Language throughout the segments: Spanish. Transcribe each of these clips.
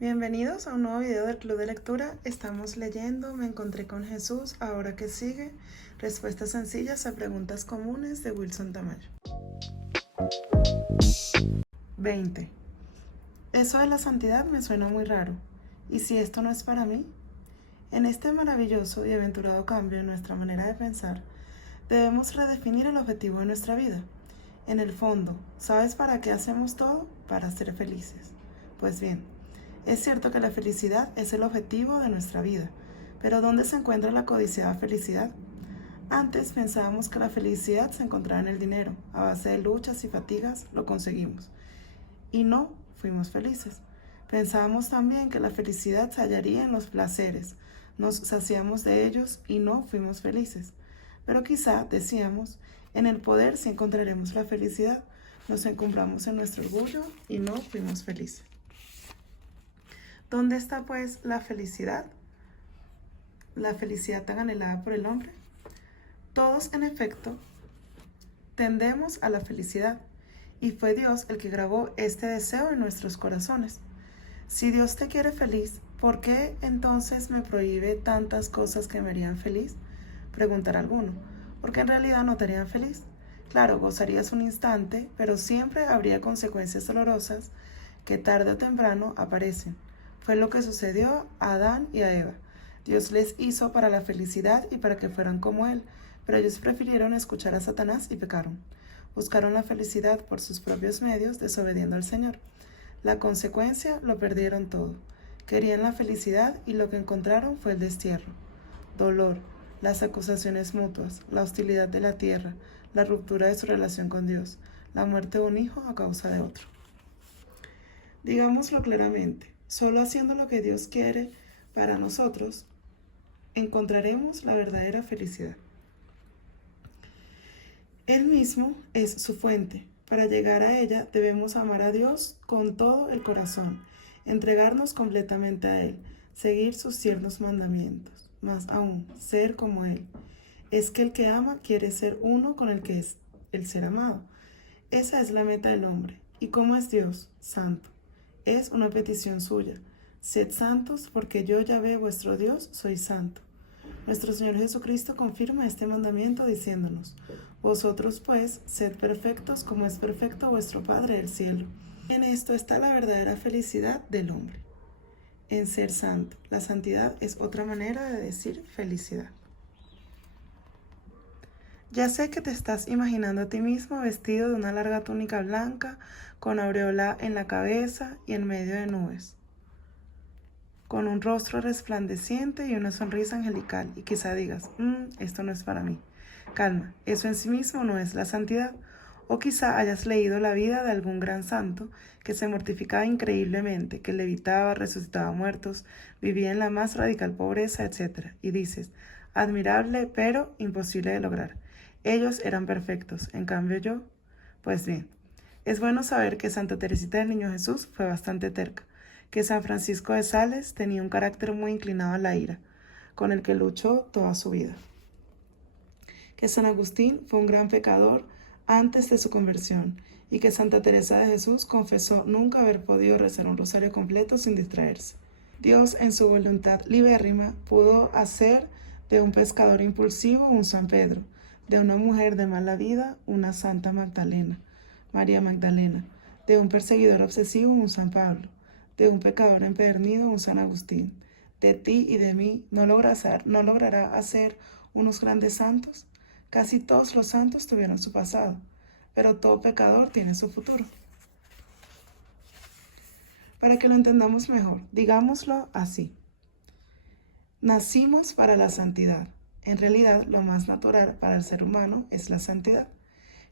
Bienvenidos a un nuevo video del Club de Lectura. Estamos leyendo Me encontré con Jesús, ahora que sigue. Respuestas sencillas a preguntas comunes de Wilson Tamayo. 20. Eso de la santidad me suena muy raro. ¿Y si esto no es para mí? En este maravilloso y aventurado cambio en nuestra manera de pensar, debemos redefinir el objetivo de nuestra vida. En el fondo, ¿sabes para qué hacemos todo? Para ser felices. Pues bien, es cierto que la felicidad es el objetivo de nuestra vida, pero ¿dónde se encuentra la codiciada felicidad? Antes pensábamos que la felicidad se encontraba en el dinero. A base de luchas y fatigas lo conseguimos. Y no fuimos felices. Pensábamos también que la felicidad se hallaría en los placeres. Nos saciamos de ellos y no fuimos felices. Pero quizá, decíamos, en el poder sí encontraremos la felicidad. Nos encumbramos en nuestro orgullo y no fuimos felices. ¿Dónde está pues la felicidad? La felicidad tan anhelada por el hombre. Todos, en efecto, tendemos a la felicidad, y fue Dios el que grabó este deseo en nuestros corazones. Si Dios te quiere feliz, ¿por qué entonces me prohíbe tantas cosas que me harían feliz? Preguntará alguno, porque en realidad no te harían feliz. Claro, gozarías un instante, pero siempre habría consecuencias dolorosas que tarde o temprano aparecen. Fue lo que sucedió a Adán y a Eva. Dios les hizo para la felicidad y para que fueran como Él, pero ellos prefirieron escuchar a Satanás y pecaron. Buscaron la felicidad por sus propios medios, desobediendo al Señor. La consecuencia, lo perdieron todo. Querían la felicidad y lo que encontraron fue el destierro, dolor, las acusaciones mutuas, la hostilidad de la tierra, la ruptura de su relación con Dios, la muerte de un hijo a causa de otro. Digámoslo claramente, solo haciendo lo que Dios quiere para nosotros, encontraremos la verdadera felicidad. Él mismo es su fuente. Para llegar a ella debemos amar a Dios con todo el corazón, entregarnos completamente a Él, seguir sus tiernos mandamientos, más aún, ser como Él. Es que el que ama quiere ser uno con el que es el ser amado. Esa es la meta del hombre. ¿Y cómo es Dios? Santo. Es una petición suya. Sed santos porque yo, Yahvé, vuestro Dios, soy santo. Nuestro Señor Jesucristo confirma este mandamiento diciéndonos: vosotros pues, sed perfectos como es perfecto vuestro Padre del cielo. En esto está la verdadera felicidad del hombre, en ser santo. La santidad es otra manera de decir felicidad. Ya sé que te estás imaginando a ti mismo vestido de una larga túnica blanca, con aureola en la cabeza y en medio de nubes, con un rostro resplandeciente y una sonrisa angelical, y quizá digas, esto no es para mí. Calma, eso en sí mismo no es la santidad. O quizá hayas leído la vida de algún gran santo que se mortificaba increíblemente, que levitaba, resucitaba muertos, vivía en la más radical pobreza, etc. Y dices, admirable, pero imposible de lograr. Ellos eran perfectos, en cambio yo, pues bien, es bueno saber que Santa Teresita del Niño Jesús fue bastante terca, que San Francisco de Sales tenía un carácter muy inclinado a la ira, con el que luchó toda su vida, que San Agustín fue un gran pecador antes de su conversión, y que Santa Teresa de Jesús confesó nunca haber podido rezar un rosario completo sin distraerse. Dios, en su voluntad libérrima, pudo hacer de un pescador impulsivo un San Pedro, de una mujer de mala vida una Santa Magdalena, María Magdalena, de un perseguidor obsesivo un San Pablo, de un pecador empedernido un San Agustín. De ti y de mí no logrará hacer unos grandes santos. Casi todos los santos tuvieron su pasado, pero todo pecador tiene su futuro. Para que lo entendamos mejor, digámoslo así. Nacimos para la santidad. En realidad, lo más natural para el ser humano es la santidad.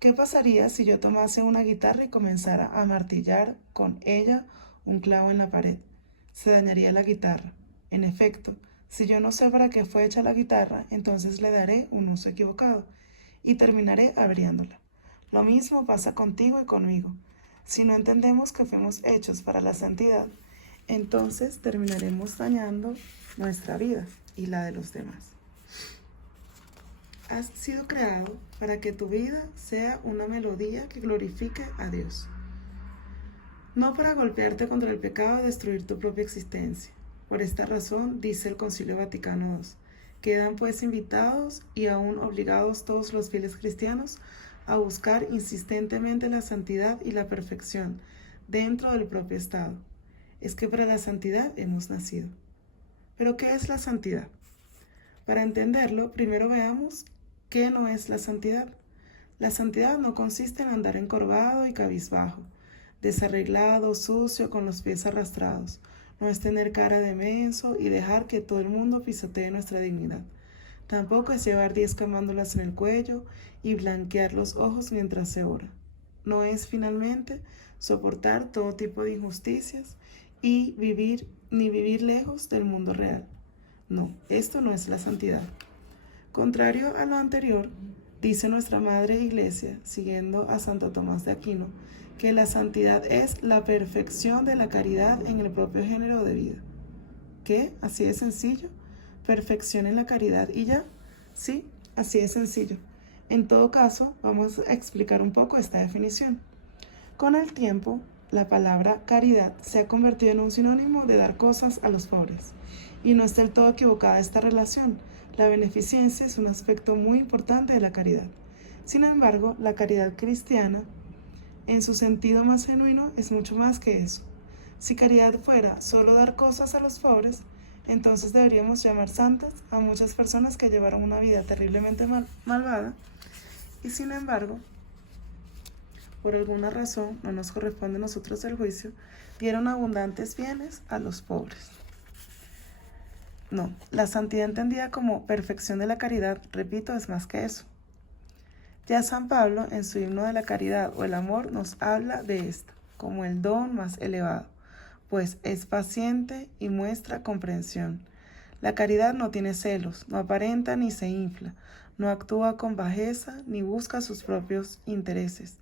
¿Qué pasaría si yo tomase una guitarra y comenzara a martillar con ella un clavo en la pared? Se dañaría la guitarra. En efecto, si yo no sé para qué fue hecha la guitarra, entonces le daré un uso equivocado y terminaré abriéndola. Lo mismo pasa contigo y conmigo. Si no entendemos que fuimos hechos para la santidad, entonces terminaremos dañando nuestra vida y la de los demás. Has sido creado para que tu vida sea una melodía que glorifique a Dios. no para golpearte contra el pecado y destruir tu propia existencia. Por esta razón, dice el Concilio Vaticano II, quedan pues invitados y aún obligados todos los fieles cristianos a buscar insistentemente la santidad y la perfección dentro del propio Estado. Es que para la santidad hemos nacido. ¿Pero qué es la santidad? Para entenderlo, primero veamos qué no es la santidad. La santidad no consiste en andar encorvado y cabizbajo, desarreglado, sucio, con los pies arrastrados. No es tener cara de menso y dejar que todo el mundo pisotee nuestra dignidad. Tampoco es llevar 10 camándulas en el cuello y blanquear los ojos mientras se ora. No es, finalmente, soportar todo tipo de injusticias y vivir lejos del mundo real. No, esto no es la santidad. Contrario a lo anterior, dice nuestra Madre Iglesia, siguiendo a Santo Tomás de Aquino, que la santidad es la perfección de la caridad en el propio género de vida. ¿Qué? ¿Así de sencillo? ¿Perfección en la caridad y ya? Sí, así de sencillo. En todo caso, vamos a explicar un poco esta definición. Con el tiempo, la palabra caridad se ha convertido en un sinónimo de dar cosas a los pobres. Y no es del todo equivocada esta relación. La beneficencia es un aspecto muy importante de la caridad. Sin embargo, la caridad cristiana, en su sentido más genuino, es mucho más que eso. Si caridad fuera solo dar cosas a los pobres, entonces deberíamos llamar santas a muchas personas que llevaron una vida terriblemente malvada y sin embargo, por alguna razón, no nos corresponde a nosotros el juicio, dieron abundantes bienes a los pobres. No, la santidad entendida como perfección de la caridad, repito, es más que eso. Ya San Pablo, en su himno de la caridad o el amor, nos habla de esto como el don más elevado, pues es paciente y muestra comprensión. La caridad no tiene celos, no aparenta ni se infla, no actúa con bajeza ni busca sus propios intereses.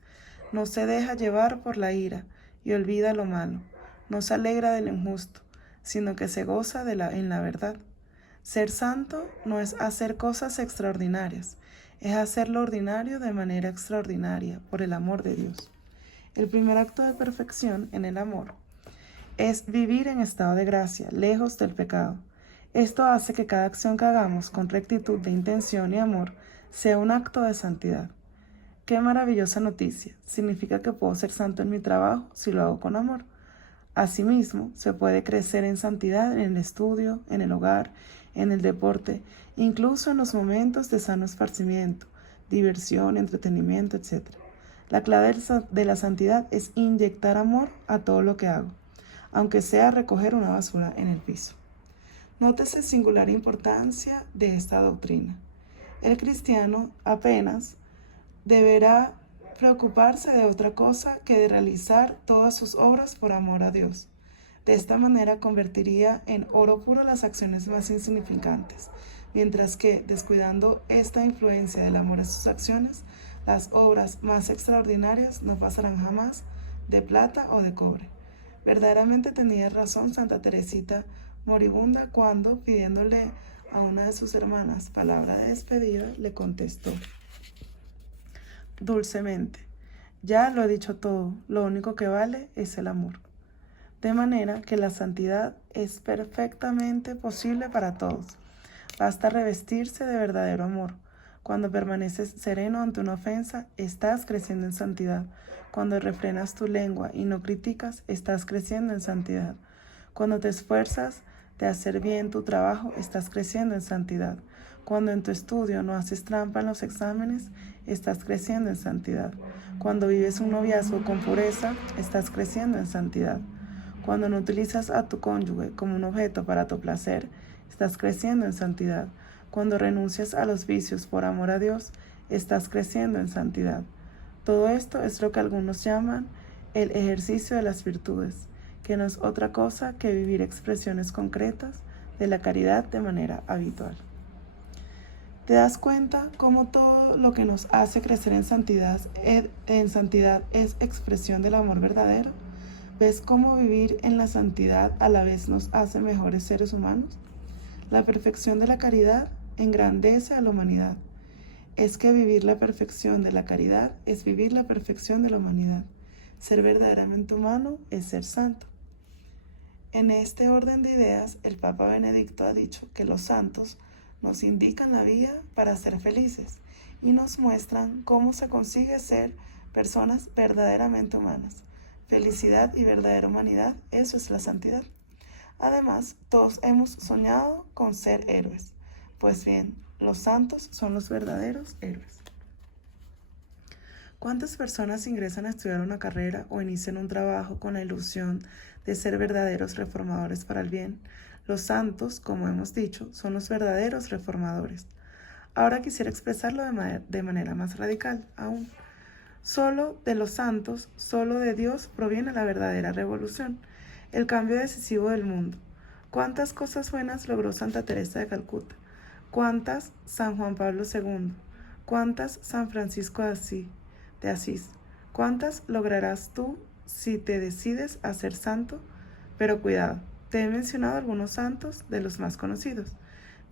No se deja llevar por la ira y olvida lo malo. No se alegra del injusto, sino que se goza en la verdad. Ser santo no es hacer cosas extraordinarias, es hacer lo ordinario de manera extraordinaria, por el amor de Dios. El primer acto de perfección en el amor es vivir en estado de gracia, lejos del pecado. Esto hace que cada acción que hagamos con rectitud de intención y amor sea un acto de santidad. ¡Qué maravillosa noticia! Significa que puedo ser santo en mi trabajo si lo hago con amor. Asimismo, se puede crecer en santidad en el estudio, en el hogar, en el deporte, incluso en los momentos de sano esparcimiento, diversión, entretenimiento, etc. La clave de la santidad es inyectar amor a todo lo que hago, aunque sea recoger una basura en el piso. Nótese singular importancia de esta doctrina. El cristiano apenas deberá preocuparse de otra cosa que de realizar todas sus obras por amor a Dios. De esta manera convertiría en oro puro las acciones más insignificantes, mientras que, descuidando esta influencia del amor en sus acciones, las obras más extraordinarias no pasarán jamás de plata o de cobre. Verdaderamente tenía razón Santa Teresita moribunda cuando, pidiéndole a una de sus hermanas palabra de despedida, le contestó dulcemente: ya lo he dicho todo, lo único que vale es el amor. De manera que la santidad es perfectamente posible para todos. Basta revestirse de verdadero amor. Cuando permaneces sereno ante una ofensa, estás creciendo en santidad. Cuando refrenas tu lengua y no criticas, estás creciendo en santidad. Cuando te esfuerzas de hacer bien tu trabajo, estás creciendo en santidad. Cuando en tu estudio no haces trampa en los exámenes, estás creciendo en santidad. Cuando vives un noviazgo con pureza, estás creciendo en santidad. Cuando no utilizas a tu cónyuge como un objeto para tu placer, estás creciendo en santidad. Cuando renuncias a los vicios por amor a Dios, estás creciendo en santidad. Todo esto es lo que algunos llaman el ejercicio de las virtudes, que no es otra cosa que vivir expresiones concretas de la caridad de manera habitual. ¿Te das cuenta cómo todo lo que nos hace crecer en santidad es expresión del amor verdadero? ¿Ves cómo vivir en la santidad a la vez nos hace mejores seres humanos? La perfección de la caridad engrandece a la humanidad. Es que vivir la perfección de la caridad es vivir la perfección de la humanidad. Ser verdaderamente humano es ser santo. En este orden de ideas, el Papa Benedicto ha dicho que los santos nos indican la vía para ser felices y nos muestran cómo se consigue ser personas verdaderamente humanas. Felicidad y verdadera humanidad, eso es la santidad. Además, todos hemos soñado con ser héroes. Pues bien, los santos son los verdaderos héroes. ¿Cuántas personas ingresan a estudiar una carrera o inician un trabajo con la ilusión de ser verdaderos reformadores para el bien? Los santos, como hemos dicho, son los verdaderos reformadores. Ahora quisiera expresarlo de manera más radical aún. Solo de los santos, solo de Dios proviene la verdadera revolución, el cambio decisivo del mundo. ¿Cuántas cosas buenas logró Santa Teresa de Calcuta? ¿Cuántas San Juan Pablo II? ¿Cuántas San Francisco de Asís? ¿Cuántas lograrás tú si te decides a ser santo? Pero cuidado, te he mencionado algunos santos de los más conocidos,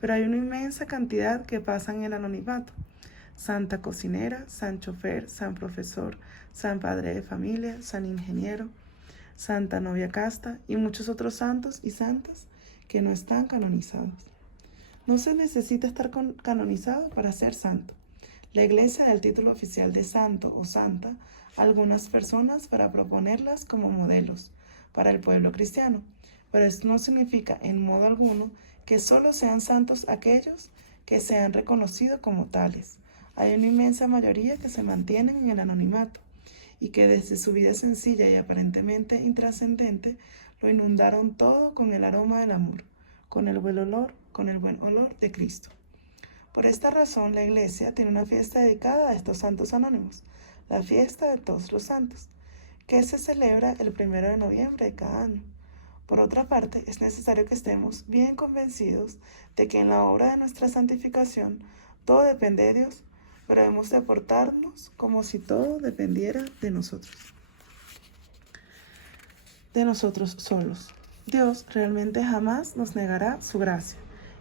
pero hay una inmensa cantidad que pasan en el anonimato. Santa cocinera, San chofer, San profesor, San padre de familia, San ingeniero, Santa novia casta y muchos otros santos y santas que no están canonizados. No se necesita estar canonizado para ser santo. La Iglesia da el título oficial de santo o santa a algunas personas para proponerlas como modelos para el pueblo cristiano, pero esto no significa en modo alguno que solo sean santos aquellos que se han reconocido como tales. Hay una inmensa mayoría que se mantienen en el anonimato y que desde su vida sencilla y aparentemente intrascendente lo inundaron todo con el aroma del amor, con el buen olor de Cristo. Por esta razón, la Iglesia tiene una fiesta dedicada a estos santos anónimos, la fiesta de todos los santos, que se celebra el 1 de noviembre de cada año. Por otra parte, es necesario que estemos bien convencidos de que en la obra de nuestra santificación todo depende de Dios, pero hemos de portarnos como si todo dependiera de nosotros solos. Dios realmente jamás nos negará su gracia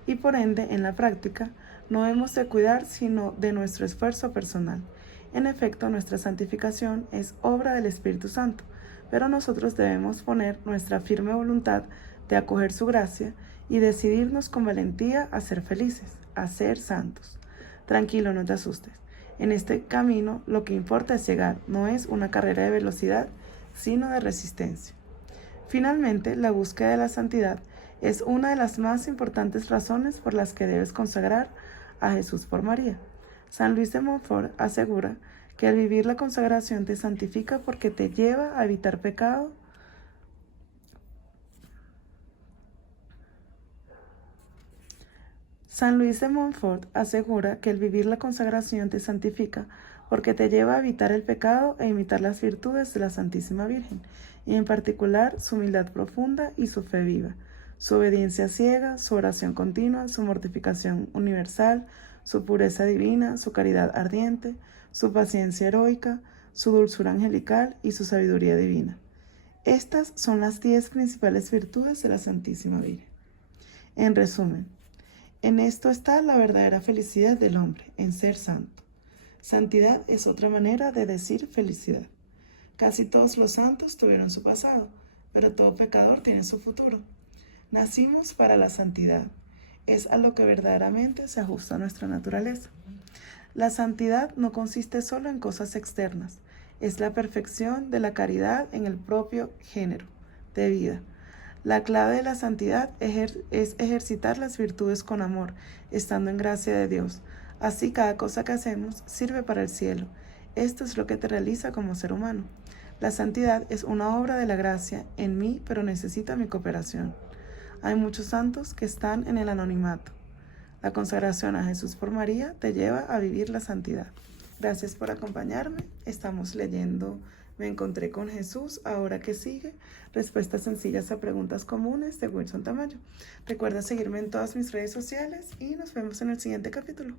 y por ende, en la práctica, no hemos de cuidar sino de nuestro esfuerzo personal. En efecto, nuestra santificación es obra del Espíritu Santo, pero nosotros debemos poner nuestra firme voluntad de acoger su gracia y decidirnos con valentía a ser felices, a ser santos. Tranquilo, no te asustes. En este camino lo que importa es llegar, no es una carrera de velocidad, sino de resistencia. Finalmente, la búsqueda de la santidad es una de las más importantes razones por las que debes consagrar a Jesús por María. San Luis de Montfort asegura que al vivir la consagración te santifica porque te lleva a evitar pecado. San Luis de Montfort asegura que el vivir la consagración te santifica porque te lleva a evitar el pecado e imitar las virtudes de la Santísima Virgen, y en particular su humildad profunda y su fe viva, su obediencia ciega, su oración continua, su mortificación universal, su pureza divina, su caridad ardiente, su paciencia heroica, su dulzura angelical y su sabiduría divina. Estas son las 10 principales virtudes de la Santísima Virgen. En resumen, en esto está la verdadera felicidad del hombre, en ser santo. Santidad es otra manera de decir felicidad. Casi todos los santos tuvieron su pasado, pero todo pecador tiene su futuro. Nacimos para la santidad. Es a lo que verdaderamente se ajusta a nuestra naturaleza. La santidad no consiste solo en cosas externas, es la perfección de la caridad en el propio género de vida. La clave de la santidad es ejercitar las virtudes con amor, estando en gracia de Dios. Así cada cosa que hacemos sirve para el cielo. Esto es lo que te realiza como ser humano. La santidad es una obra de la gracia en mí, pero necesita mi cooperación. Hay muchos santos que están en el anonimato. La consagración a Jesús por María te lleva a vivir la santidad. Gracias por acompañarme. Estamos leyendo Me encontré con Jesús, ahora que sigue. Respuestas sencillas a preguntas comunes de Wilson Tamayo. Recuerda seguirme en todas mis redes sociales y nos vemos en el siguiente capítulo.